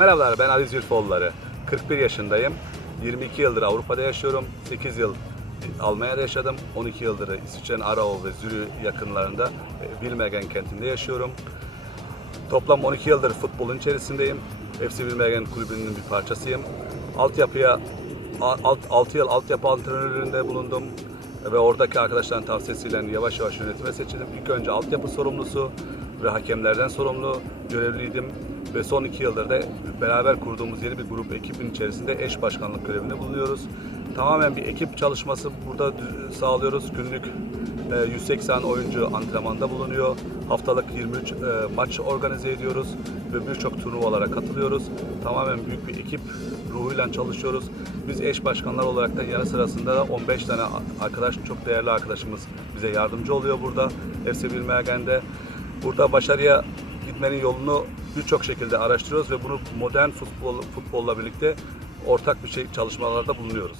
Merhabalar ben Ali Zülfoğulları. 41 yaşındayım. 22 yıldır Avrupa'da yaşıyorum. 8 yıl Almanya'da yaşadım. 12 yıldır İsviçre'nin Arau ve Zürih yakınlarında e, Bilmegen kentinde yaşıyorum. Toplam 12 yıldır futbolun içerisindeyim. FC Bilmegen kulübünün bir parçasıyım. Altyapıya alt, 6 yıl altyapı antrenörlüğünde bulundum ve oradaki arkadaşların tavsiyesiyle yavaş yavaş yönetime seçildim. İlk önce altyapı sorumlusu ve hakemlerden sorumlu görevliydim ve son iki yıldır da beraber kurduğumuz yeni bir grup ekibin içerisinde eş başkanlık görevinde bulunuyoruz. Tamamen bir ekip çalışması burada sağlıyoruz. Günlük e, 180 oyuncu antrenmanda bulunuyor. Haftalık 23 e, maç organize ediyoruz ve birçok turnuvalara katılıyoruz. Tamamen büyük bir ekip ruhuyla çalışıyoruz. Biz eş başkanlar olarak da yanı sırasında da 15 tane arkadaş, çok değerli arkadaşımız bize yardımcı oluyor burada. FC Bilmeyen'de. Burada başarıya gitmenin yolunu birçok şekilde araştırıyoruz ve bunu modern futbol, futbolla birlikte ortak bir şey çalışmalarda bulunuyoruz.